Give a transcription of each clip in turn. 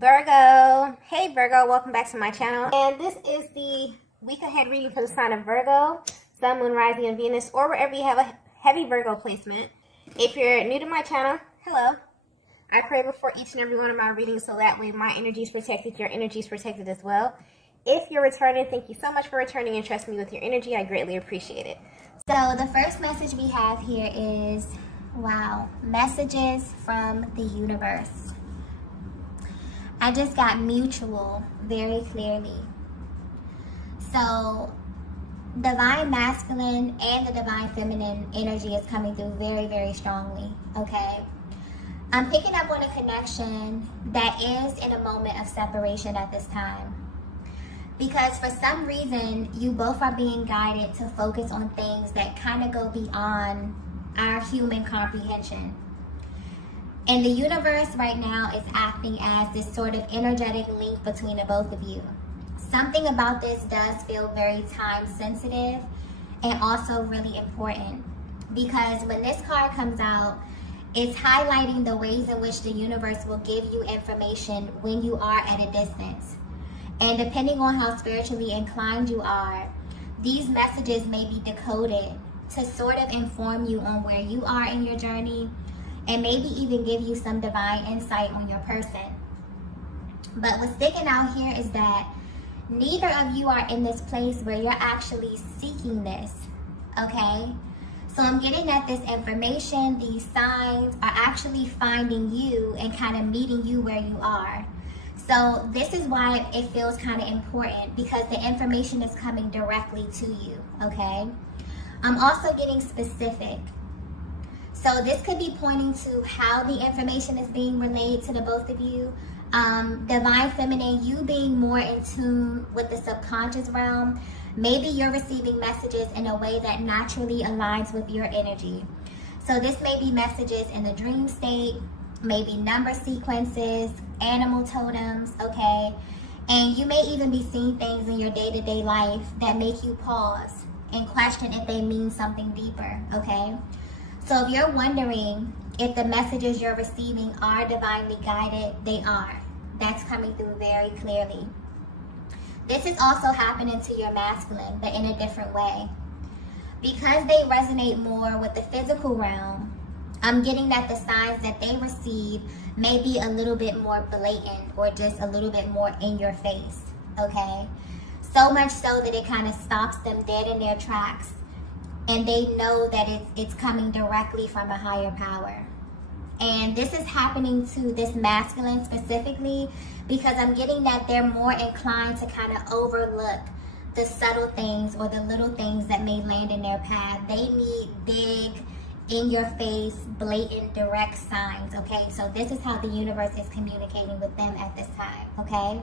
Virgo. Hey Virgo, welcome back to my channel. And this is the week ahead reading for the sign of Virgo, Sun, Moon, Rising, and Venus, or wherever you have a heavy Virgo placement. If you're new to my channel, hello. I pray before each and every one of my readings so that way my energy is protected, your energy is protected as well. If you're returning, thank you so much for returning and trusting me with your energy. I greatly appreciate it. So the first message we have here is, wow, messages from the universe. I just got mutual very clearly. So divine masculine and the divine feminine energy is coming through very, very strongly, okay? I'm picking up on a connection that is in a moment of separation at this time. Because for some reason, you both are being guided to focus on things that kind of go beyond our human comprehension. And the universe right now is acting as this sort of energetic link between the both of you. Something about this does feel very time sensitive and also really important. Because when this card comes out, it's highlighting the ways in which the universe will give you information when you are at a distance. And depending on how spiritually inclined you are, these messages may be decoded to sort of inform you on where you are in your journey and maybe even give you some divine insight on your person. But what's sticking out here is that neither of you are in this place where you're actually seeking this, okay? So I'm getting that this information, these signs are actually finding you and kind of meeting you where you are. So this is why it feels kind of important, because the information is coming directly to you, okay? I'm also getting specific. So this could be pointing to how the information is being relayed to the both of you. Divine feminine, you being more in tune with the subconscious realm. Maybe you're receiving messages in a way that naturally aligns with your energy. So this may be messages in the dream state, maybe number sequences, animal totems, okay? And you may even be seeing things in your day-to-day life that make you pause and question if they mean something deeper, okay? So if you're wondering if the messages you're receiving are divinely guided, they are. That's coming through very clearly. This is also happening to your masculine, but in a different way. Because they resonate more with the physical realm, I'm getting that the signs that they receive may be a little bit more blatant or just a little bit more in your face, okay? So much so that it kind of stops them dead in their tracks. And they know that it's coming directly from a higher power. And this is happening to this masculine specifically because I'm getting that they're more inclined to kind of overlook the subtle things or the little things that may land in their path. They need big, in your face, blatant, direct signs, okay? So this is how the universe is communicating with them at this time, okay?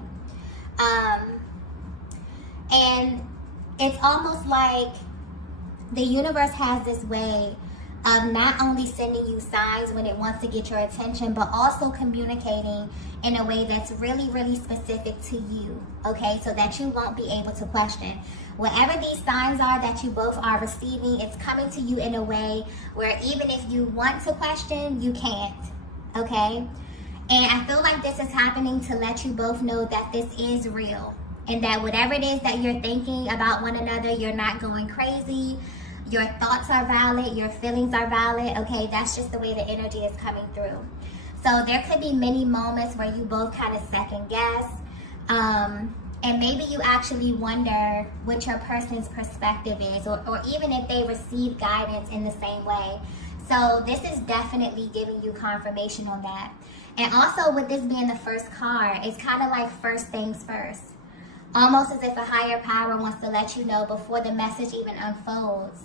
And it's almost like the universe has this way of not only sending you signs when it wants to get your attention, but also communicating in a way that's really, really specific to you, okay? So that you won't be able to question. Whatever these signs are that you both are receiving, it's coming to you in a way where even if you want to question, you can't, okay? And I feel like this is happening to let you both know that this is real. And that whatever it is that you're thinking about one another, you're not going crazy. Your thoughts are valid, your feelings are valid, okay? That's just the way the energy is coming through. So there could be many moments where you both kind of second guess. And maybe you actually wonder what your person's perspective is, or even if they receive guidance in the same way. So this is definitely giving you confirmation on that. And also with this being the first card, it's kind of like first things first. Almost as if a higher power wants to let you know before the message even unfolds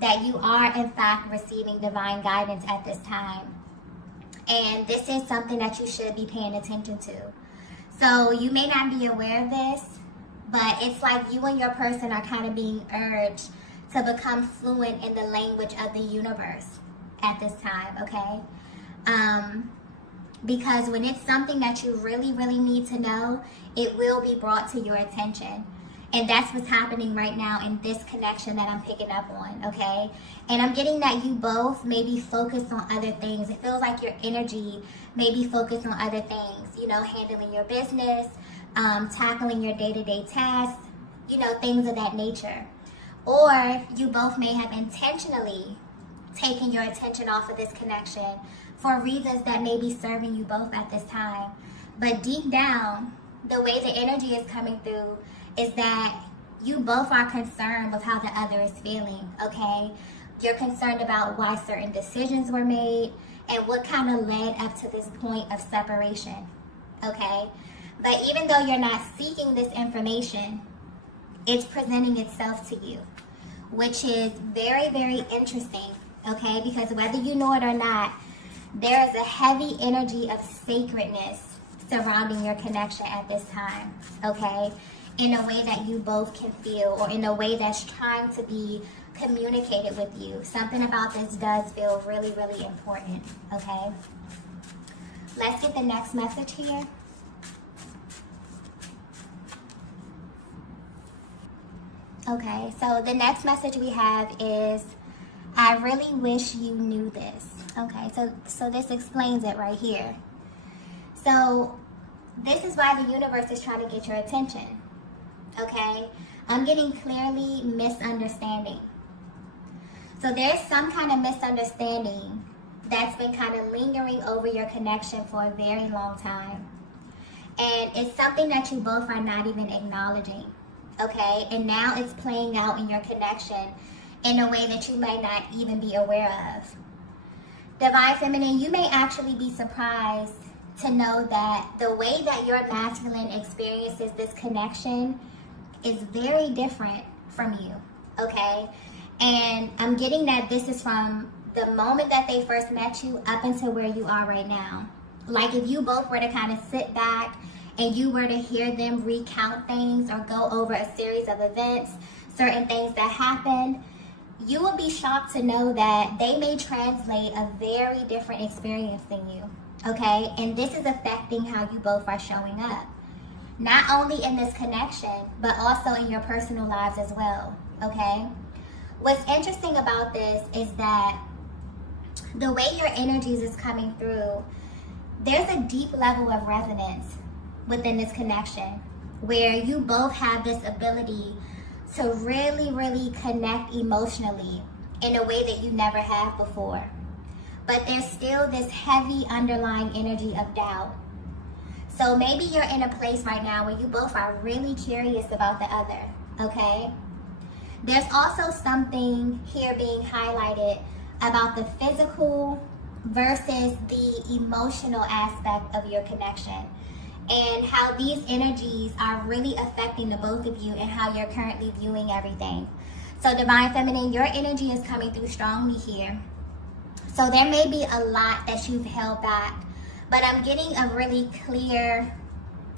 that you are in fact receiving divine guidance at this time. And this is something that you should be paying attention to. So you may not be aware of this, but it's like you and your person are kind of being urged to become fluent in the language of the universe at this time, okay? Because when it's something that you really, really need to know, it will be brought to your attention. And that's what's happening right now in this connection that I'm picking up on, okay? And I'm getting that you both may be focused on other things. It feels like your energy may be focused on other things, you know, handling your business, tackling your day-to-day tasks, you know, things of that nature. Or you both may have intentionally taken your attention off of this connection for reasons that may be serving you both at this time. But deep down, the way the energy is coming through is that you both are concerned with how the other is feeling, okay? You're concerned about why certain decisions were made and what kind of led up to this point of separation, okay? But even though you're not seeking this information, it's presenting itself to you, which is very, very interesting, okay? Because whether you know it or not, there is a heavy energy of sacredness surrounding your connection at this time, okay? In a way that you both can feel, or in a way that's trying to be communicated with you. Something about this does feel really, really important, okay? Let's get the next message here. Okay, so the next message we have is, I really wish you knew this. Okay, so this explains it right here. So this is why the universe is trying to get your attention. Okay, I'm getting clearly misunderstanding. So there's some kind of misunderstanding that's been kind of lingering over your connection for a very long time. And it's something that you both are not even acknowledging. Okay, and now it's playing out in your connection in a way that you may not even be aware of. Divine Feminine, you may actually be surprised to know that the way that your masculine experiences this connection is very different from you, okay? And I'm getting that this is from the moment that they first met you up until where you are right now. Like if you both were to kind of sit back and you were to hear them recount things or go over a series of events, certain things that happened, you will be shocked to know that they may translate a very different experience than you, okay? And this is affecting how you both are showing up. Not only in this connection, but also in your personal lives as well, okay? What's interesting about this is that the way your energies is coming through, there's a deep level of resonance within this connection where you both have this ability to really, really connect emotionally in a way that you never have before. But there's still this heavy underlying energy of doubt. So maybe you're in a place right now where you both are really curious about the other, okay? There's also something here being highlighted about the physical versus the emotional aspect of your connection, and how these energies are really affecting the both of you and how you're currently viewing everything. So Divine Feminine, your energy is coming through strongly here. So there may be a lot that you've held back, but I'm getting a really clear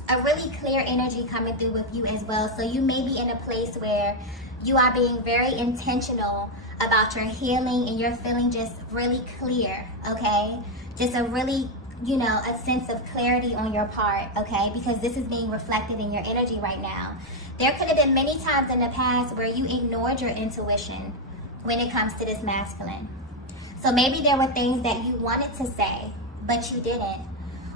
energy coming through with you as well. So you may be in a place where you are being very intentional about your healing and you're feeling just really clear, okay? Just a really, a sense of clarity on your part, okay? Because this is being reflected in your energy right now. There could have been many times in the past where you ignored your intuition when it comes to this masculine. So maybe there were things that you wanted to say, but you didn't.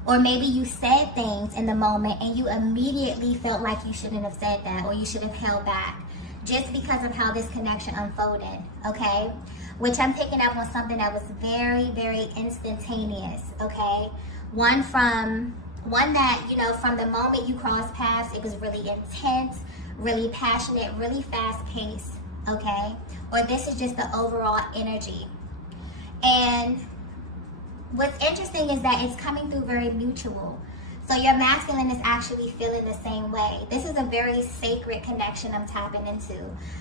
Or maybe you said things in the moment and you immediately felt like you shouldn't have said that, or you should have held back just because of how this connection unfolded, okay? Which I'm picking up on something that was very, very instantaneous, okay? One that, from the moment you crossed paths, it was really intense, really passionate, really fast paced, okay? Or this is just the overall energy. And what's interesting is that it's coming through very mutual. So your masculine is actually feeling the same way. This is a very sacred connection I'm tapping into.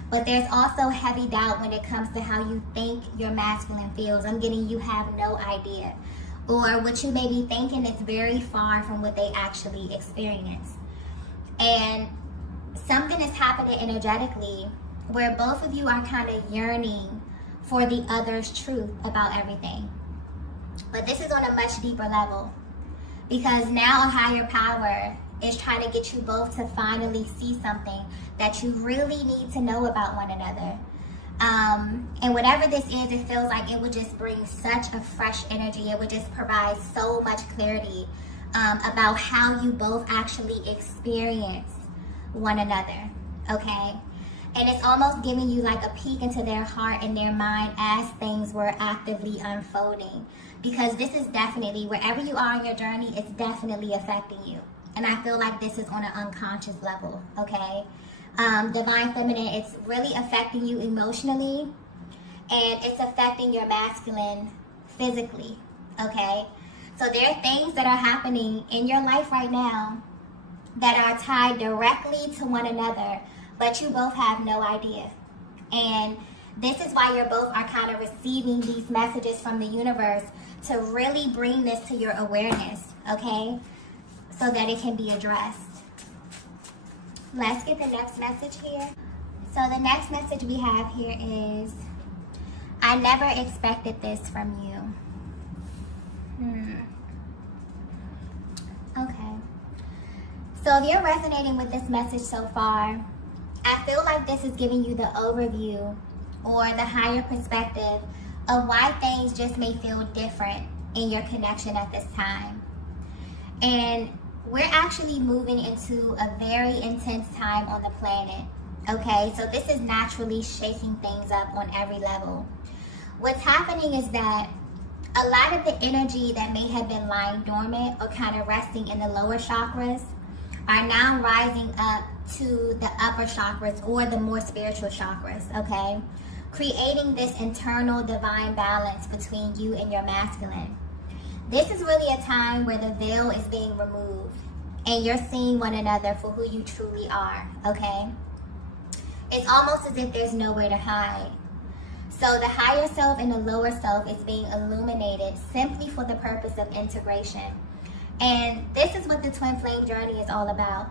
But there's also heavy doubt when it comes to how you think your masculine feels. I'm getting you have no idea. Or what you may be thinking is very far from what they actually experience. And something is happening energetically where both of you are kind of yearning for the other's truth about everything. But this is on a much deeper level, because now a higher power is trying to get you both to finally see something that you really need to know about one another. And whatever this is, it feels like it would just bring such a fresh energy. It would just provide so much clarity about how you both actually experience one another, okay? And it's almost giving you like a peek into their heart and their mind as things were actively unfolding. Because this is definitely, wherever you are in your journey, it's definitely affecting you. And I feel like this is on an unconscious level, okay? Divine Feminine, it's really affecting you emotionally, and it's affecting your masculine physically, okay? So there are things that are happening in your life right now that are tied directly to one another, but you both have no idea. And this is why you're both are kind of receiving these messages from the universe to really bring this to your awareness, okay? So that it can be addressed. Let's get the next message here. So the next message we have here is, I never expected this from you. Okay. So if you're resonating with this message so far, I feel like this is giving you the overview or the higher perspective of why things just may feel different in your connection at this time. And we're actually moving into a very intense time on the planet, okay? So this is naturally shaking things up on every level. What's happening is that a lot of the energy that may have been lying dormant or kind of resting in the lower chakras are now rising up to the upper chakras or the more spiritual chakras, okay? Creating this internal divine balance between you and your masculine. This is really a time where the veil is being removed and you're seeing one another for who you truly are, okay? It's almost as if there's nowhere to hide. So the higher self and the lower self is being illuminated simply for the purpose of integration. And this is what the twin flame journey is all about.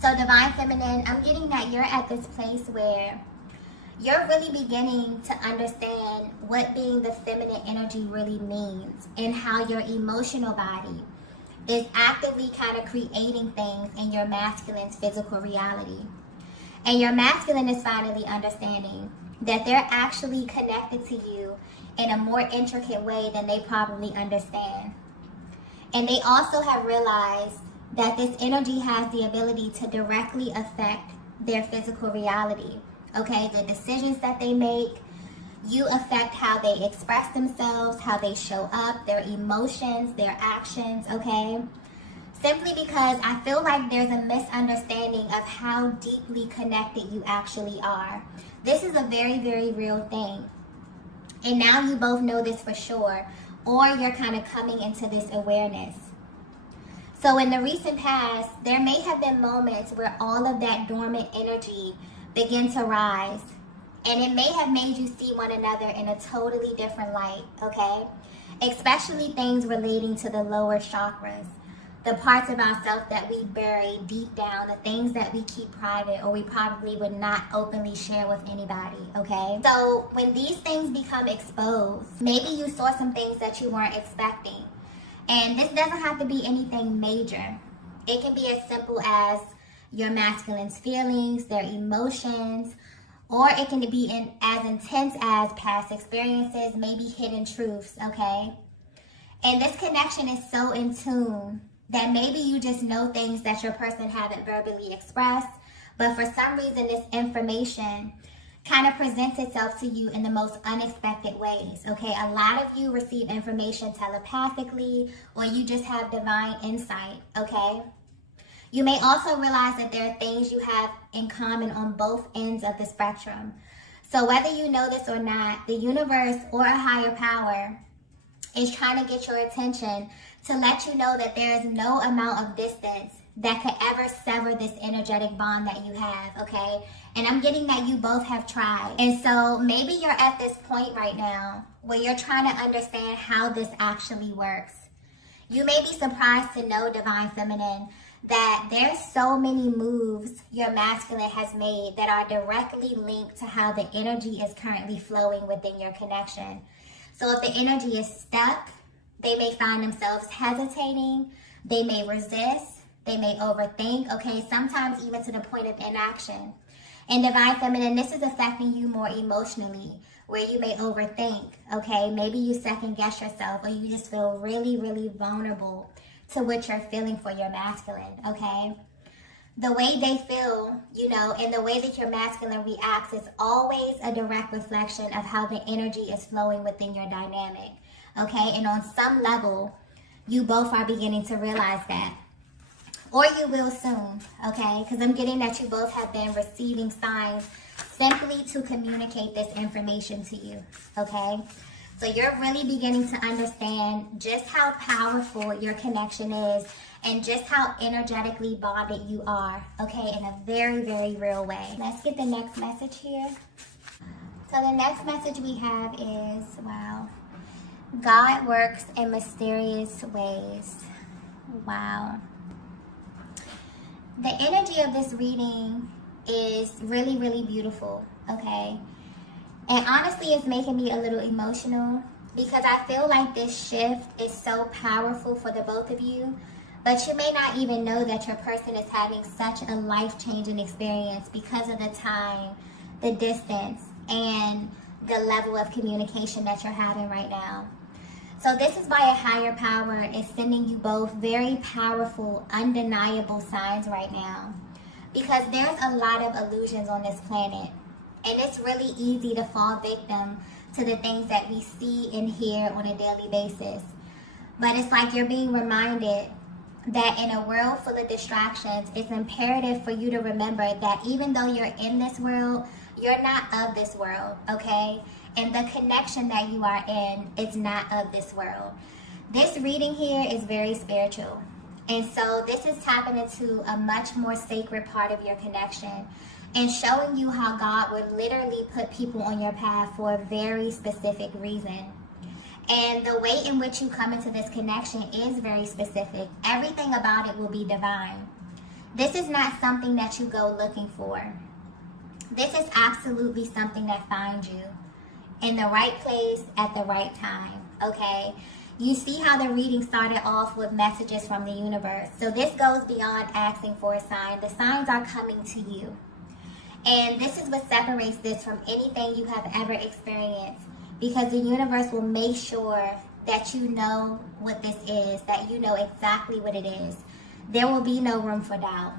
So Divine Feminine, I'm getting that you're at this place where you're really beginning to understand what being the feminine energy really means and how your emotional body is actively kind of creating things in your masculine's physical reality. And your masculine is finally understanding that they're actually connected to you in a more intricate way than they probably understand. And they also have realized that this energy has the ability to directly affect their physical reality. Okay, the decisions that they make, you affect how they express themselves, how they show up, their emotions, their actions, okay? Simply because I feel like there's a misunderstanding of how deeply connected you actually are. This is a very, very real thing. And now you both know this for sure, or you're kind of coming into this awareness. So in the recent past, there may have been moments where all of that dormant energy began to rise. And it may have made you see one another in a totally different light, okay? Especially things relating to the lower chakras. The parts of ourselves that we bury deep down, the things that we keep private or we probably would not openly share with anybody, okay? So when these things become exposed, maybe you saw some things that you weren't expecting. And this doesn't have to be anything major. It can be as simple as your masculine's feelings, their emotions, or it can be as intense as past experiences, maybe hidden truths, okay? And this connection is so in tune that maybe you just know things that your person haven't verbally expressed, but for some reason this information kind of presents itself to you in the most unexpected ways, okay? A lot of you receive information telepathically, or you just have divine insight, okay? You may also realize that there are things you have in common on both ends of the spectrum. So whether you know this or not, the universe or a higher power is trying to get your attention to let you know that there is no amount of distance that could ever sever this energetic bond that you have, okay? And I'm getting that you both have tried. And so maybe you're at this point right now where you're trying to understand how this actually works. You may be surprised to know, Divine Feminine, that there's so many moves your masculine has made that are directly linked to how the energy is currently flowing within your connection. So if the energy is stuck, They may find themselves hesitating. They may resist. They may overthink, okay? Sometimes even to the point of inaction. In Divine Feminine, this is affecting you more emotionally, where you may overthink, okay? Maybe you second guess yourself, or you just feel really, really vulnerable to what you're feeling for your masculine, okay? The way they feel, you know, and the way that your masculine reacts is always a direct reflection of how the energy is flowing within your dynamic, okay? And on some level, you both are beginning to realize that. Or you will soon, okay? Because I'm getting that you both have been receiving signs simply to communicate this information to you, okay? So you're really beginning to understand just how powerful your connection is and just how energetically bonded you are, okay, in a very, very real way. Let's get the next message here. So the next message we have is, wow, God works in mysterious ways. Wow. The energy of this reading is really, really beautiful, okay? And honestly, it's making me a little emotional because I feel like this shift is so powerful for the both of you, but you may not even know that your person is having such a life-changing experience because of the time, the distance, and the level of communication that you're having right now. So this is why a higher power is sending you both very powerful, undeniable signs right now. Because there's a lot of illusions on this planet. And it's really easy to fall victim to the things that we see and hear on a daily basis. But it's like you're being reminded that in a world full of distractions, it's imperative for you to remember that even though you're in this world, you're not of this world, okay? And the connection that you are in is not of this world. This reading here is very spiritual. And so this is tapping into a much more sacred part of your connection and showing you how God would literally put people on your path for a very specific reason. And the way in which you come into this connection is very specific. Everything about it will be divine. This is not something that you go looking for. This is absolutely something that finds you in the right place at the right time, okay? You see how the reading started off with messages from the universe. So this goes beyond asking for a sign. The signs are coming to you. And this is what separates this from anything you have ever experienced, because the universe will make sure that you know what this is, that you know exactly what it is. There will be no room for doubt.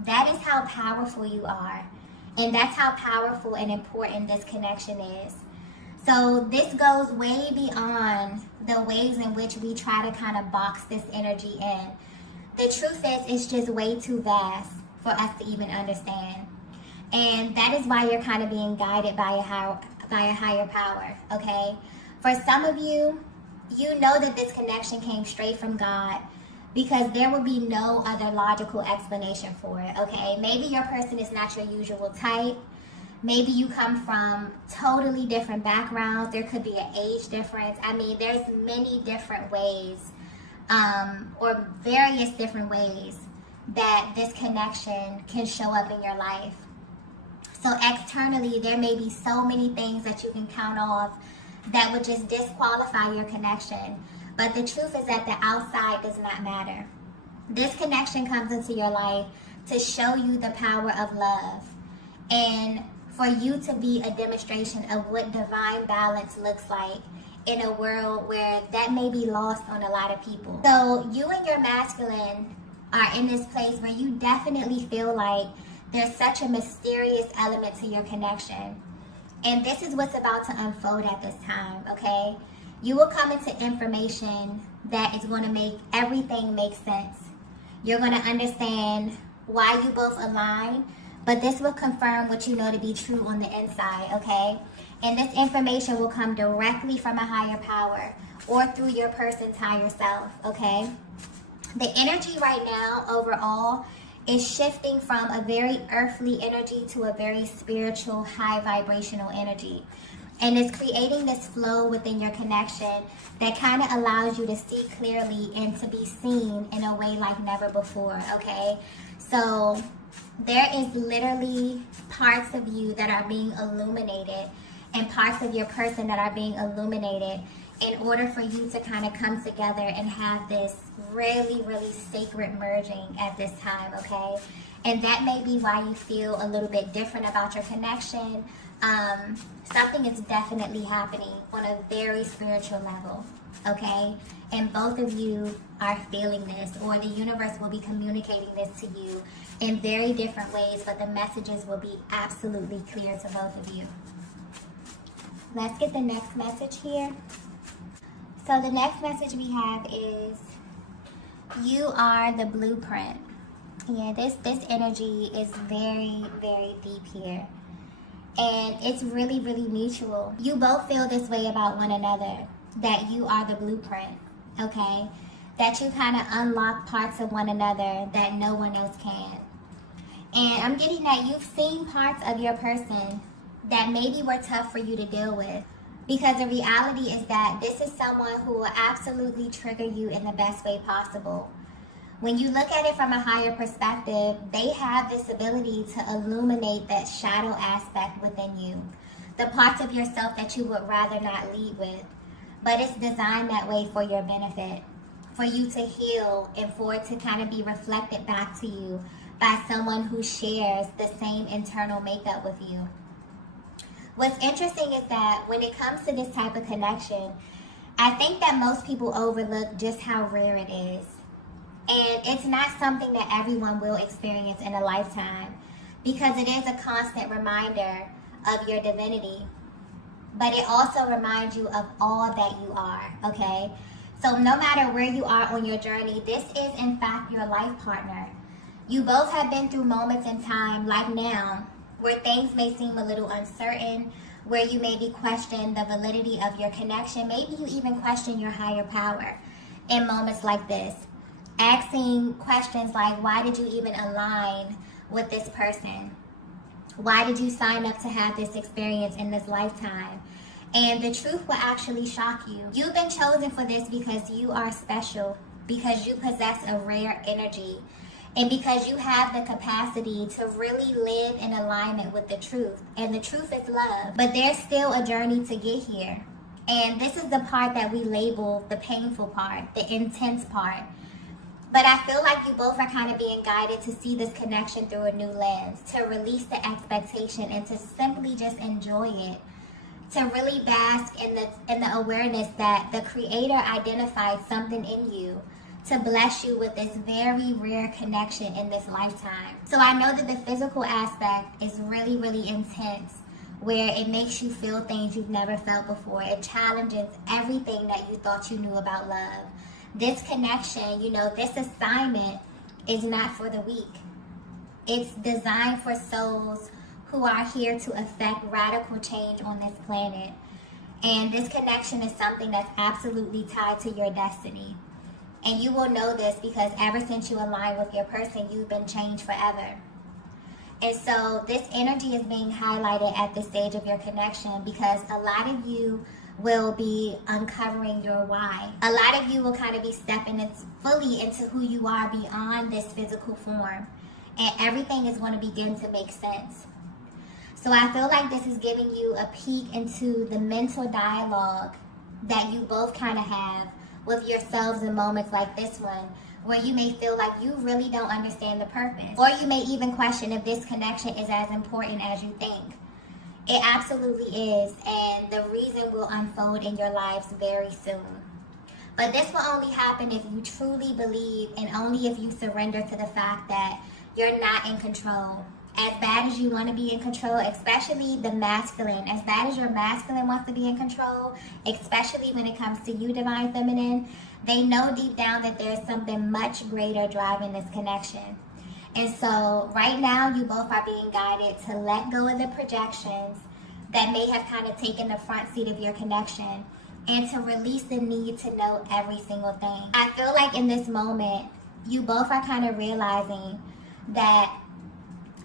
That is how powerful you are. And that's how powerful and important this connection is. So this goes way beyond the ways in which we try to kind of box this energy in. The truth is, it's just way too vast for us to even understand. And that is why you're kind of being guided by a higher power, okay? For some of you, you know that this connection came straight from God because there will be no other logical explanation for it, okay? Maybe your person is not your usual type. Maybe you come from totally different backgrounds. There could be an age difference. I mean, there's many different ways or various different ways that this connection can show up in your life. So externally, there may be so many things that you can count off that would just disqualify your connection. But the truth is that the outside does not matter. This connection comes into your life to show you the power of love. And for you to be a demonstration of what divine balance looks like in a world where that may be lost on a lot of people. So you and your masculine are in this place where you definitely feel like there's such a mysterious element to your connection. And this is what's about to unfold at this time, okay? You will come into information that is going to make everything make sense. You're going to understand why you both align, but this will confirm what you know to be true on the inside, okay? And this information will come directly from a higher power or through your person's higher self, okay? The energy right now overall is shifting from a very earthly energy to a very spiritual, high vibrational energy. And it's creating this flow within your connection that kind of allows you to see clearly and to be seen in a way like never before, okay? So there is literally parts of you that are being illuminated and parts of your person that are being illuminated. in order for you to kind of come together and have this really, really sacred merging at this time, okay? And that may be why you feel a little bit different about your connection. Something is definitely happening on a very spiritual level, okay? And both of you are feeling this, or the universe will be communicating this to you in very different ways, but the messages will be absolutely clear to both of you. Let's get the next message here. So the next message we have is, you are the blueprint. Yeah, this energy is very, very deep here. And it's really, really mutual. You both feel this way about one another, that you are the blueprint, okay? That you kind of unlock parts of one another that no one else can. And I'm getting that you've seen parts of your person that maybe were tough for you to deal with. Because the reality is that this is someone who will absolutely trigger you in the best way possible. When you look at it from a higher perspective, they have this ability to illuminate that shadow aspect within you. The parts of yourself that you would rather not lead with. But it's designed that way for your benefit. For you to heal and for it to kind of be reflected back to you by someone who shares the same internal makeup with you. What's interesting is that when it comes to this type of connection, I think that most people overlook just how rare it is. And it's not something that everyone will experience in a lifetime, because it is a constant reminder of your divinity. But it also reminds you of all that you are, okay? So no matter where you are on your journey, this is in fact your life partner. You both have been through moments in time, like now, where things may seem a little uncertain, where you maybe question the validity of your connection. Maybe you even question your higher power in moments like this. Asking questions like, why did you even align with this person? Why did you sign up to have this experience in this lifetime? And the truth will actually shock you. You've been chosen for this because you are special, because you possess a rare energy, and because you have the capacity to really live in alignment with the truth. And the truth is love. But there's still a journey to get here. And this is the part that we label the painful part, the intense part. But I feel like you both are kind of being guided to see this connection through a new lens, to release the expectation and to simply just enjoy it. To really bask in the awareness that the Creator identified something in you to bless you with this very rare connection in this lifetime. So I know that the physical aspect is really, really intense, where it makes you feel things you've never felt before. It challenges everything that you thought you knew about love. This connection, this assignment is not for the weak. It's designed for souls who are here to affect radical change on this planet. And this connection is something that's absolutely tied to your destiny. And you will know this because ever since you align with your person, you've been changed forever. And so this energy is being highlighted at this stage of your connection because a lot of you will be uncovering your why. A lot of you will kind of be stepping fully into who you are beyond this physical form. And everything is going to begin to make sense. So I feel like this is giving you a peek into the mental dialogue that you both kind of have with yourselves in moments like this one, where you may feel like you really don't understand the purpose. Or you may even question if this connection is as important as you think. It absolutely is, and the reason will unfold in your lives very soon. But this will only happen if you truly believe and only if you surrender to the fact that you're not in control. As bad as you want to be in control, especially the masculine, as bad as your masculine wants to be in control, especially when it comes to you, Divine Feminine, they know deep down that there's something much greater driving this connection. And so right now, you both are being guided to let go of the projections that may have kind of taken the front seat of your connection and to release the need to know every single thing. I feel like in this moment, you both are kind of realizing that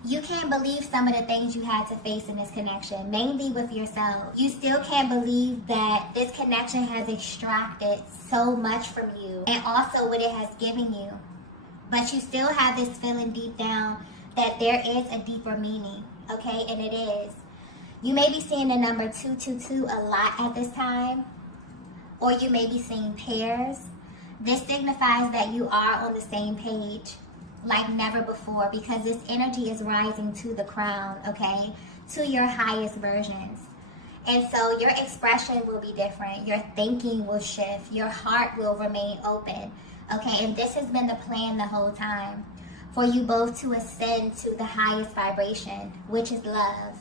you can't believe some of the things you had to face in this connection, mainly with yourself. You still can't believe that this connection has extracted so much from you and also what it has given you. But you still have this feeling deep down that there is a deeper meaning, okay? And it is. You may be seeing the number 222 a lot at this time, or you may be seeing pairs. This signifies that you are on the same page like never before, because this energy is rising to the crown, okay? To your highest versions. And so your expression will be different. Your thinking will shift. Your heart will remain open, okay? And this has been the plan the whole time, for you both to ascend to the highest vibration, which is love,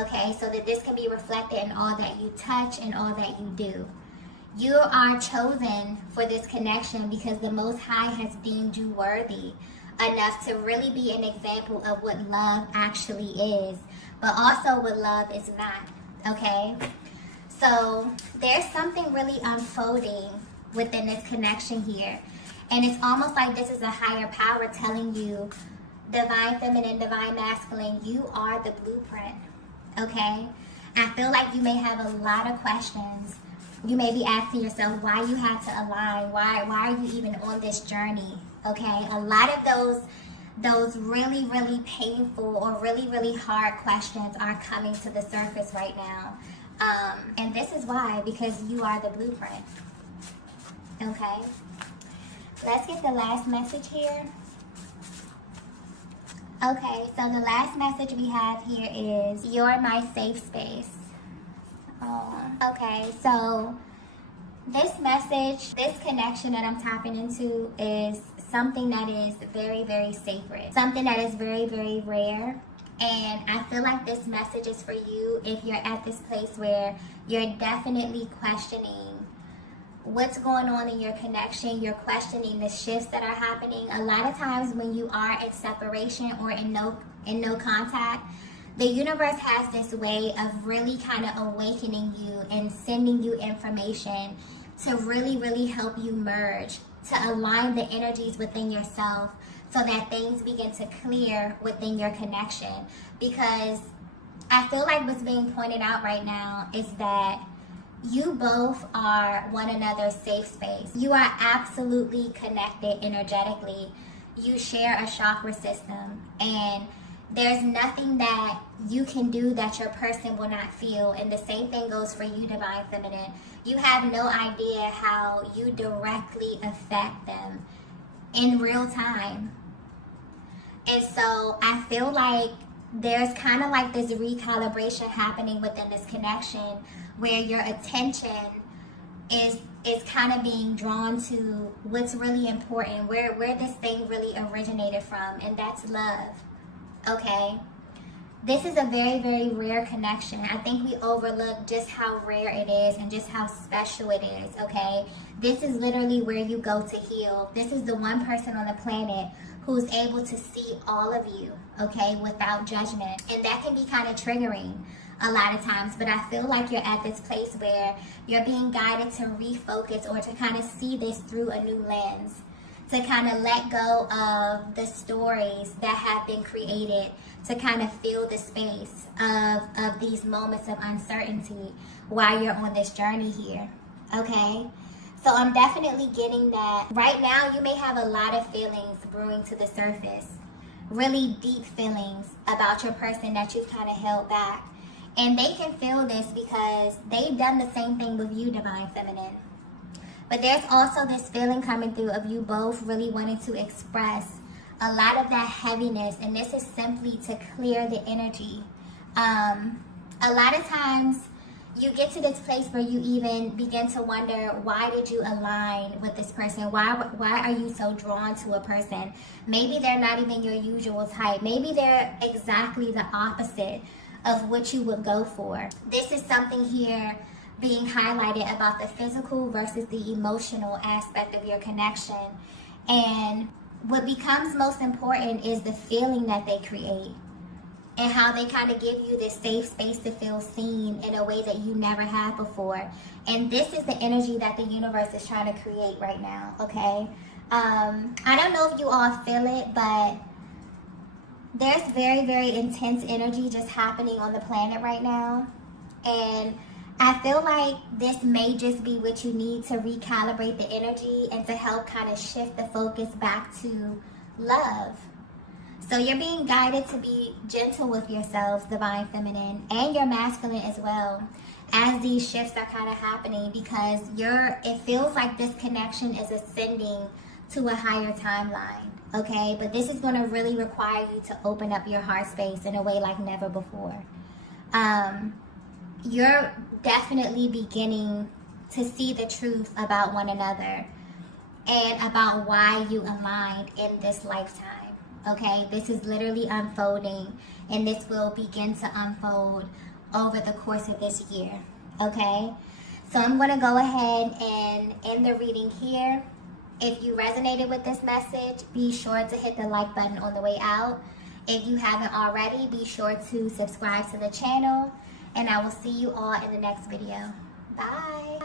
okay? So that this can be reflected in all that you touch and all that you do. You are chosen for this connection because the Most High has deemed you worthy enough to really be an example of what love actually is, but also what love is not, okay? So there's something really unfolding within this connection here. And it's almost like this is a higher power telling you, divine feminine, divine masculine, you are the blueprint, okay? I feel like you may have a lot of questions. You may be asking yourself why you had to align, why are you even on this journey, okay? A lot of those really, really painful or really, really hard questions are coming to the surface right now. And this is why, because you are the blueprint, okay? Let's get the last message here. Okay, so the last message we have here is, you're my safe space. Okay, so this message, this connection that I'm tapping into is something that is very, very sacred. Something that is very, very rare. And I feel like this message is for you if you're at this place where you're definitely questioning what's going on in your connection. You're questioning the shifts that are happening. A lot of times when you are in separation or in no contact, the universe has this way of really kind of awakening you and sending you information to really, really help you merge, to align the energies within yourself so that things begin to clear within your connection. Because I feel like what's being pointed out right now is that you both are one another's safe space. You are absolutely connected energetically. You share a chakra system, and there's nothing that you can do that your person will not feel. And the same thing goes for you, divine feminine. You have no idea how you directly affect them in real time. And so I feel like there's kind of like this recalibration happening within this connection, where your attention is kind of being drawn to what's really important, where this thing really originated from, and that's love. Okay, this is a very, very rare connection. I think we overlook just how rare it is and just how special it is, okay? This is literally where you go to heal. This is the one person on the planet who's able to see all of you, okay, without judgment. And that can be kind of triggering a lot of times, but I feel like you're at this place where you're being guided to refocus or to kind of see this through a new lens, to kind of let go of the stories that have been created, to kind of feel the space of these moments of uncertainty while you're on this journey here, okay? So I'm definitely getting that. Right now, you may have a lot of feelings brewing to the surface, really deep feelings about your person that you've kind of held back. And they can feel this because they've done the same thing with you, divine feminine. But there's also this feeling coming through of you both really wanting to express a lot of that heaviness, and this is simply to clear the energy. A lot of times you get to this place where you even begin to wonder, why did you align with this person? Why are you so drawn to a person? Maybe they're not even your usual type. Maybe they're exactly the opposite of what you would go for. This is something here being highlighted about the physical versus the emotional aspect of your connection. And what becomes most important is the feeling that they create and how they kind of give you this safe space to feel seen in a way that you never had before. And this is the energy that the universe is trying to create right now, okay? I don't know if you all feel it, but there's very, very intense energy just happening on the planet right now. And I feel like this may just be what you need to recalibrate the energy and to help kind of shift the focus back to love. So you're being guided to be gentle with yourselves, divine feminine, and your masculine as well. as these shifts are kind of happening, because it feels like this connection is ascending to a higher timeline, okay? But this is going to really require you to open up your heart space in a way like never before. You're definitely beginning to see the truth about one another and about why you aligned in this lifetime, okay? This is literally unfolding, and this will begin to unfold over the course of this year, okay? So I'm going to go ahead and end the reading here. If you resonated with this message, be sure to hit the like button on the way out. If you haven't already, be sure to subscribe to the channel, and I will see you all in the next video. Bye.